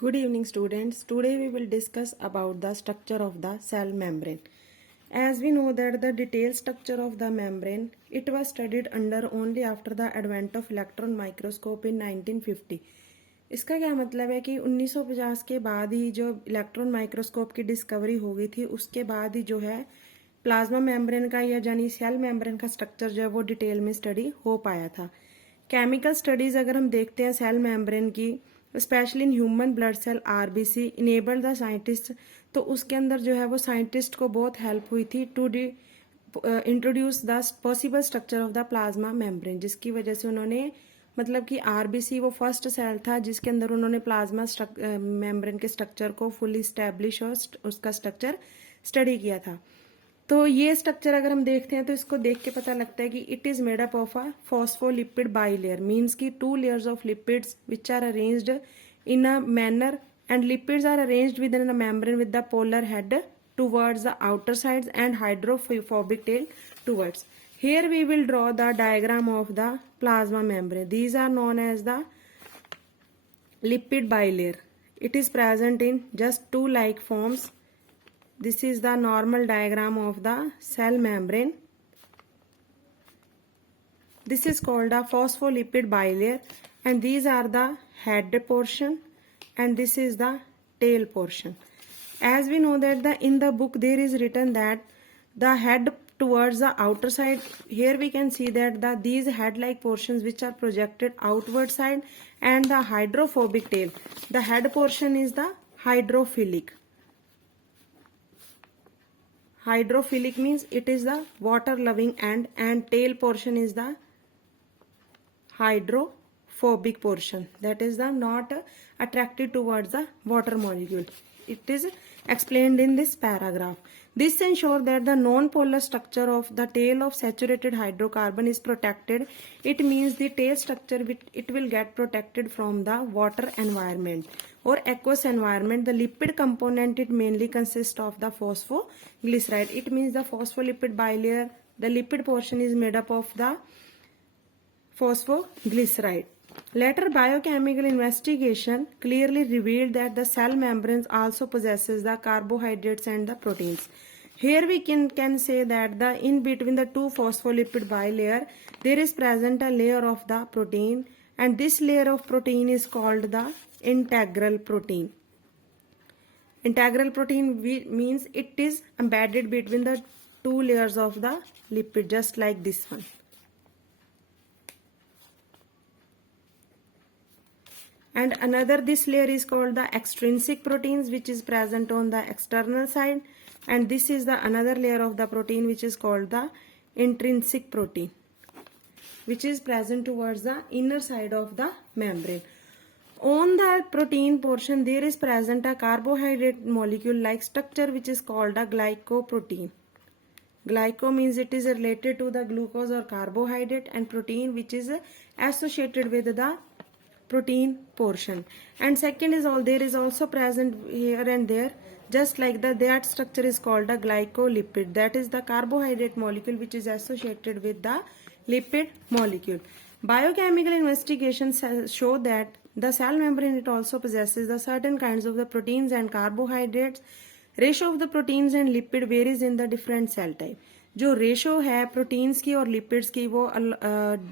Good evening students. Today we will discuss about the structure of the cell membrane. As we know that the detailed structure of the membrane, it was studied under only after the advent of electron microscope in 1950. इसका क्या मतलब है कि 1950 के बाद ही जो electron microscope की discovery हो गई थी उसके बाद ही जो है प्लाज्मा मेम्ब्रेन का या यानी सेल मेम्ब्रेन का स्ट्रक्चर जो है वो डिटेल में स्टडी हो पाया था। केमिकल स्टडीज अगर हम देखते हैं सेल मेम्ब्रेन की, specially in human blood cell RBC enabled the scientist, तो उसके अंदर जो है वो साइंटिस्ट को बहुत हेल्प हुई थी to introduce the possible structure of the plasma membrane, जिसकी वजह से उन्होंने मतलब कि आरबीसी वो फर्स्ट सेल था जिसके अंदर उन्होंने प्लाज्मा मेम्ब्रेन के स्ट्रक्चर को फुली स्टैब्लिश और उसका स्ट्रक्चर स्टडी किया था। तो ये स्ट्रक्चर अगर हम देखते हैं तो इसको देख के पता लगता है कि it is made up of a phospholipid bilayer, means की 2 layers of lipids which are arranged in a manner, and lipids are arranged within a membrane with the polar head towards the outer sides and hydrophobic tail towards. Here we will draw the diagram of the plasma membrane. These are known as the lipid bilayer. It is present in just 2 like forms. This is the normal diagram of the cell membrane. This is called a phospholipid bilayer, and these are the head portion and this is the tail portion. As we know that in the book there is written that the head towards the outer side, here we can see that these head like portions which are projected outward side, and the hydrophobic tail, the head portion is the hydrophilic. Hydrophilic means it is the water loving end, and tail portion is the hydrophobic portion, that is the not attracted towards the water molecule. It is explained in this paragraph. This ensures that the non-polar structure of the tail of saturated hydrocarbon is protected. It means the tail structure it will get protected from the water environment or aqueous environment. The lipid component it mainly consists of the phosphoglyceride. It means the phospholipid bilayer, the lipid portion is made up of the phosphoglyceride. Later biochemical investigation clearly revealed that the cell membranes also possesses the carbohydrates and the proteins. Here we can say that in between the two phospholipid bilayer there is present a layer of the protein, and this layer of protein is called the integral protein. Integral protein means it is embedded between the 2 layers of the lipid, just like this one. And another this layer is called the extrinsic proteins, which is present on the external side, and this is the another layer of the protein which is called the intrinsic protein, which is present towards the inner side of the membrane. On the protein portion there is present a carbohydrate molecule like structure which is called a glycoprotein. Glyco means it is related to the glucose or carbohydrate, and protein which is associated with the protein portion. And second is there is also present here and there, just like that structure is called a glycolipid, that is the carbohydrate molecule which is associated with the lipid molecule. Biochemical investigations show that the cell membrane it also possesses the certain kinds of the proteins and carbohydrates. Ratio of the proteins and lipid varies in the different cell type. जो ratio है proteins की और lipids की वो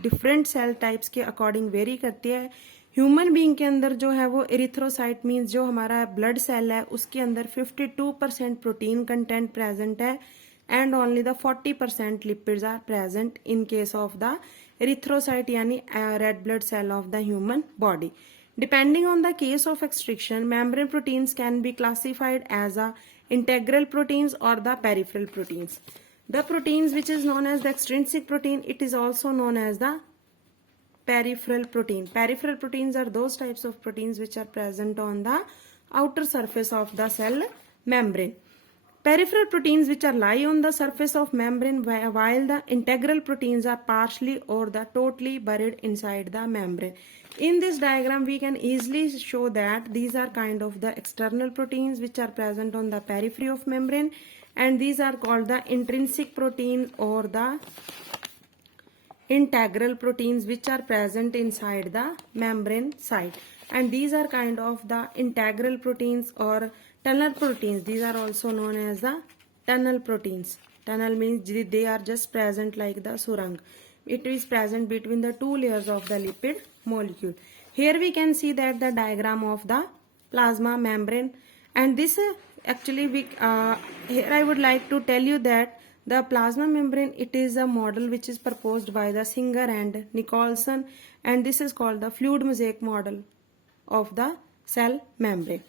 different cell types के according very करती है। Human being के अंदर जो है वो एरिथ्रोसाइट मीन्स जो हमारा ब्लड सेल है उसके अंदर 52% प्रोटीन कंटेंट प्रेजेंट है, and only the 40% lipids are present in case of the erythrocyte यानी red blood cell of the human body. Depending on the case of extraction, membrane proteins can be classified as a integral proteins or the peripheral proteins. The proteins which is known as the extrinsic protein, it is also known as the peripheral protein. Peripheral proteins are those types of proteins which are present on the outer surface of the cell membrane. Peripheral proteins which are lie on the surface of membrane, while the integral proteins are partially or the totally buried inside the membrane. In this diagram we can easily show that these are kind of the external proteins which are present on the periphery of membrane, and these are called the intrinsic protein or the integral proteins which are present inside the membrane side, and these are kind of the integral proteins or tunnel proteins. These are also known as the tunnel proteins. Tunnel means they are just present like the surang. It is present between the two layers of the lipid molecule. Here we can see that the diagram of the plasma membrane, and this actually here I would like to tell you that the plasma membrane, it is a model which is proposed by the Singer and Nicholson, and this is called the fluid mosaic model of the cell membrane.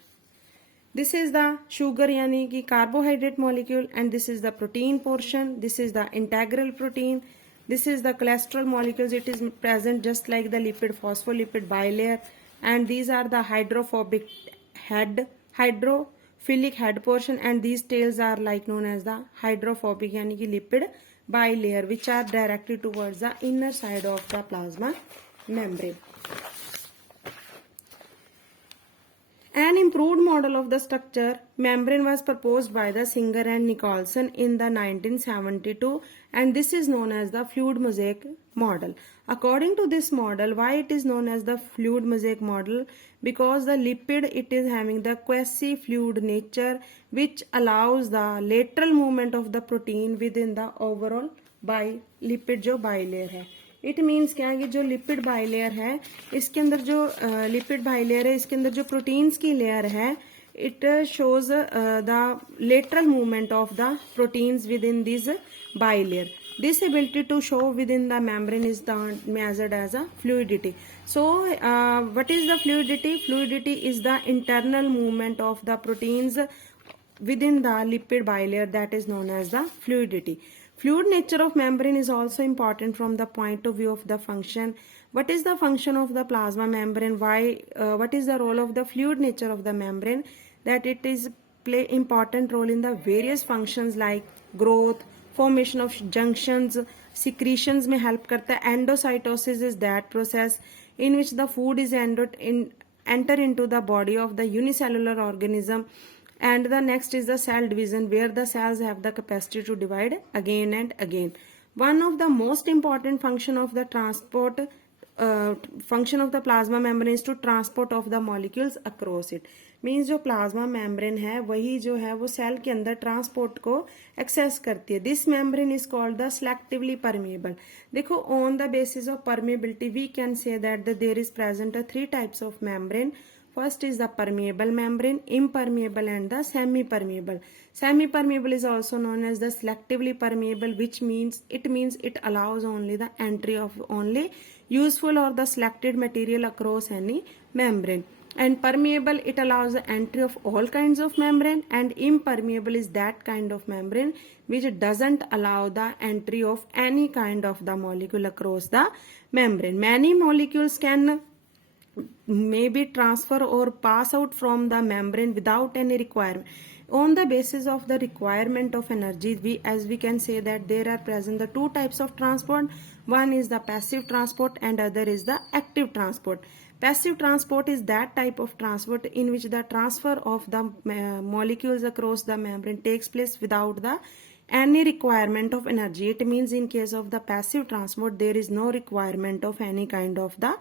This is the sugar yani ki carbohydrate molecule, and this is the protein portion. This is the integral protein. This is the cholesterol molecules. It is present just like the lipid phospholipid bilayer, and these are the hydrophilic head portion, and these tails are like known as the hydrophobic yani ki lipid bilayer, which are directed towards the inner side of the plasma membrane. An improved model of the structure membrane was proposed by the Singer and Nicholson in the 1972, and this is known as the fluid mosaic model. According to this model, why it is known as the fluid mosaic model? Because the lipid, it is having the quasi-fluid nature, which allows the lateral movement of the protein within the overall lipid जो bilayer है. It means क्या है कि जो lipid bilayer है, इसके अंदर जो लिपिड बाइलेयर है, इसके अंदर जो प्रोटीन्स की लेयर है, it shows the lateral movement of the proteins with in this bilayer. This ability to show within the membrane is measured as a fluidity. So, what is the fluidity? Fluidity is the internal movement of the proteins within the lipid bilayer, that is known as the fluidity. Fluid nature of membrane is also important from the point of view of the function. What is the function of the plasma membrane? What is the role of the fluid nature of the membrane? That it is play important role in the various functions like growth, formation of junctions, secretions में help करता है. Endocytosis is that process in which the food is enter into the body of the unicellular organism. And the next is the cell division, where the cells have the capacity to divide again and again. One of the most important function of the function of the plasma membrane is to transport of the molecules across it. Means जो plasma membrane है वही जो है वो cell के अंदर transport को access करती है. This membrane is called the selectively permeable. देखो, on the basis of permeability we can say that there is present 3 types of membrane. First is the permeable membrane, impermeable and the semi-permeable. Semi-permeable is also known as the selectively permeable, which means it allows only the entry of only useful or the selected material across any membrane. And permeable, it allows the entry of all kinds of membrane, and impermeable is that kind of membrane which doesn't allow the entry of any kind of the molecule across the membrane. Many molecules can maybe transfer or pass out from the membrane without any requirement. On the basis of the requirement of energy, we can say that there are present the 2 types of transport. One is the passive transport and other is the active transport. Passive transport is that type of transport in which the transfer of the molecules across the membrane takes place without the any requirement of energy. It means in case of the passive transport, there is no requirement of any kind of the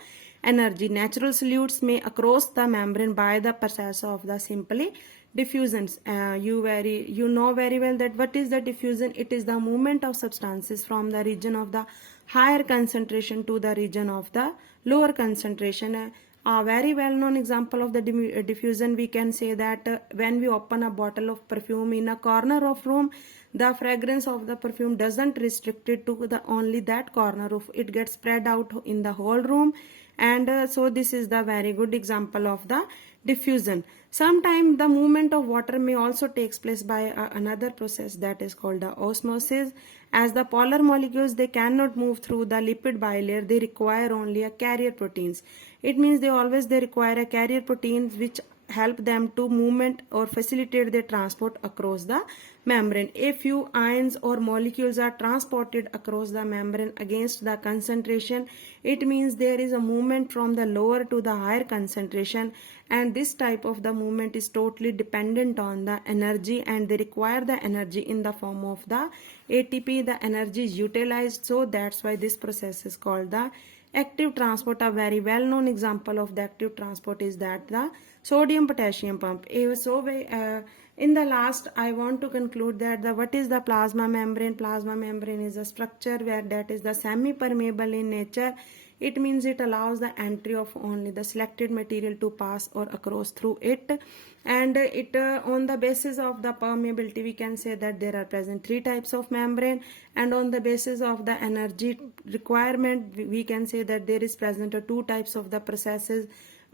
energy. Natural solutes may across the membrane by the process of the simply diffusions. You know very well that what is the diffusion? It is the movement of substances from the region of the higher concentration to the region of the lower concentration. A very well known example of the diffusion, we can say that when we open a bottle of perfume in a corner of room, the fragrance of the perfume doesn't restrict it to the only that corner of it, gets spread out in the whole room. And so this is the very good example of the diffusion. Sometimes the movement of water may also takes place by another process that is called the osmosis. As the polar molecules, they cannot move through the lipid bilayer, they require only a carrier proteins. It means they require a carrier proteins which help them to movement or facilitate their transport across the membrane. A few ions or molecules are transported across the membrane against the concentration. It means there is a movement from the lower to the higher concentration, and this type of the movement is totally dependent on the energy, and they require the energy in the form of the ATP. The energy is utilized, so that's why this process is called the active transport. A very well known example of the active transport is that the sodium potassium pump. In the last, I want to conclude that what is the plasma membrane. Plasma membrane is a structure where that is the semi permeable in nature. It means it allows the entry of only the selected material to pass or across through it, and it on the basis of the permeability we can say that there are present three types of membrane, and on the basis of the energy requirement we can say that there is present two types of the processes,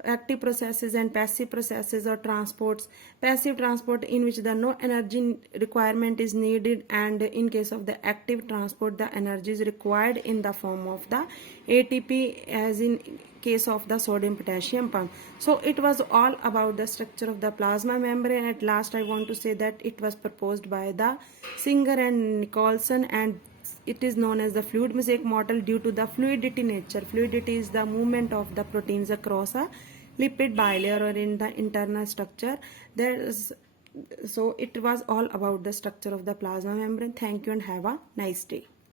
active processes and passive processes or transports. Passive transport in which the no energy requirement is needed, and in case of the active transport the energy is required in the form of the ATP, as in case of the sodium potassium pump. So it was all about the structure of the plasma membrane. At last I want to say that it was proposed by the Singer and Nicholson, and it is known as the fluid mosaic model due to the fluidity nature. Fluidity is the movement of the proteins across a lipid bilayer or in the internal structure. So it was all about the structure of the plasma membrane. Thank you and have a nice day.